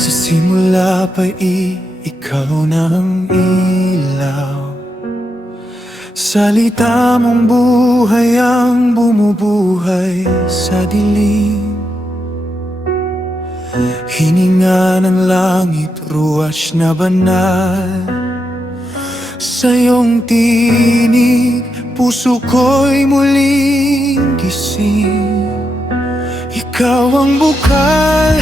Sa simula pa'y ikaw na ang ilaw. Salita mong buhay ang bumubuhay sa dilim. Hininga ng langit, ruwas na banal. Sa iyong tinig, puso ko'y muling gising. Ikaw ang bukal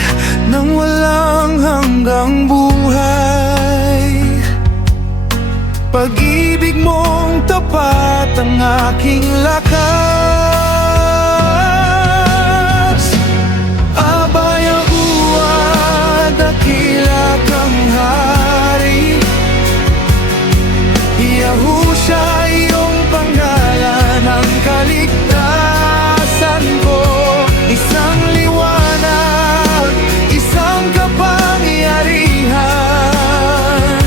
ng walang hanggang buhay. Pag-ibig mong tapat ang aking lakas. Abay Yahuwah, dakila kang hari. Yahusha, iyong pangalan ang kaligtasan ko. Isang liwanag, isang kapangyarihan,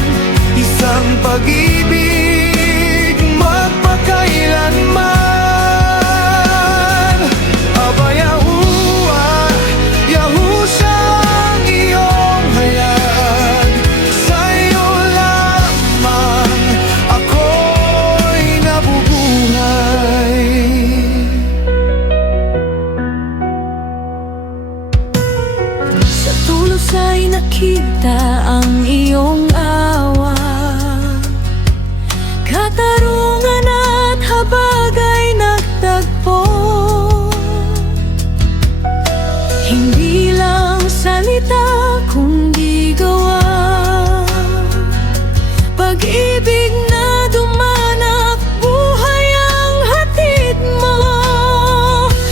isang pag-ibig magpakailanman. Aba Yahuwah, Yahusha ang iyong hayag. Sa iyo lamang ako'y nabubuhay. Sa tulos ay nakita ang iyong awa, katarungan at habag ay nagtagpo. Hindi lang salita kundi gawa, pag-ibig na dumanak, buhay ang hatid mo.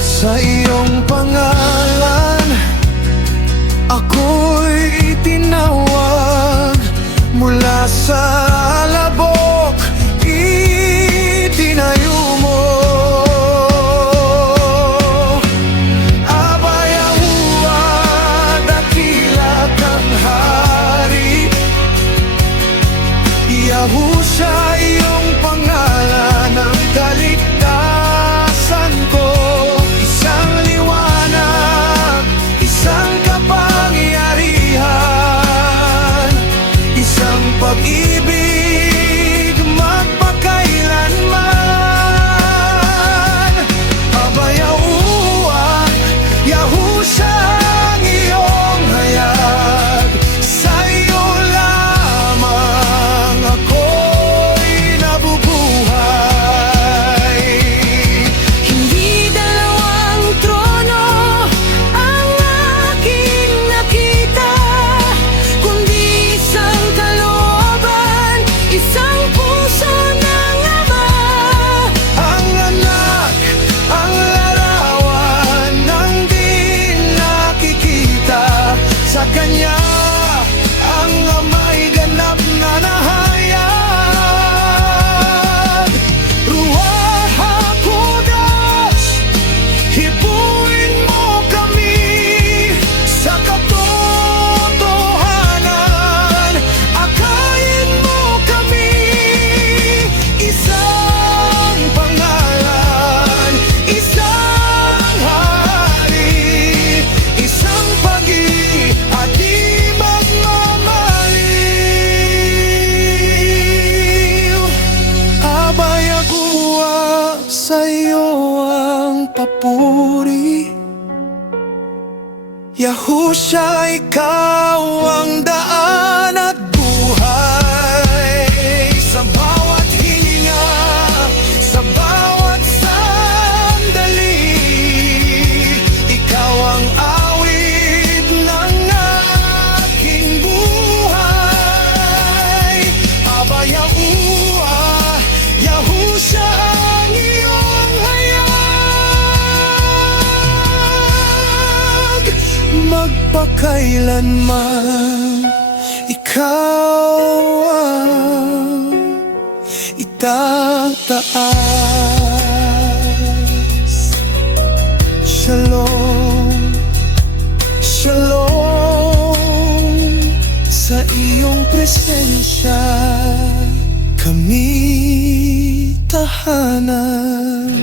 Sa iyong pangalan ako'y itinawag. Mula sa alabok itinayo mo. Aba Yahuwah, dakila kang hari. Yahusha, iyong pangalan ang kaligtasan ko. Isang liwanag, isang kapangyarihan, isang pag-ibig magpakailanman. Aba Yahuwah, Yahusha ang iyong hayag. Sa iyo lamang ako'y nabubuhay. Hindi dalawang trono ang aking nakita, kundi isang kalooban, isang puso ng Ama. Ang anak, ang larawan ng di nakikita. Sa kanya ang ama'y ganap na nahayag. Ruach HaKodesh, hipuin mo kami sa katotohanan. Akayin mo kami, isang pangalan, isang hari, isang pag-ibig at di magmamaliw. Aba Yahuwah, sa iyo ang papuri. Yahusha, ikaw ang daan at buhay. Sa bawat hininga, sa bawat sandali, ikaw ang awit ng aking buhay. Aba Yahuwah, Yahusha ang iyong hayag. Magpakailanman ikaw ang itataas. Shalom, Shalom. Sa iyong presensya kami tahanan.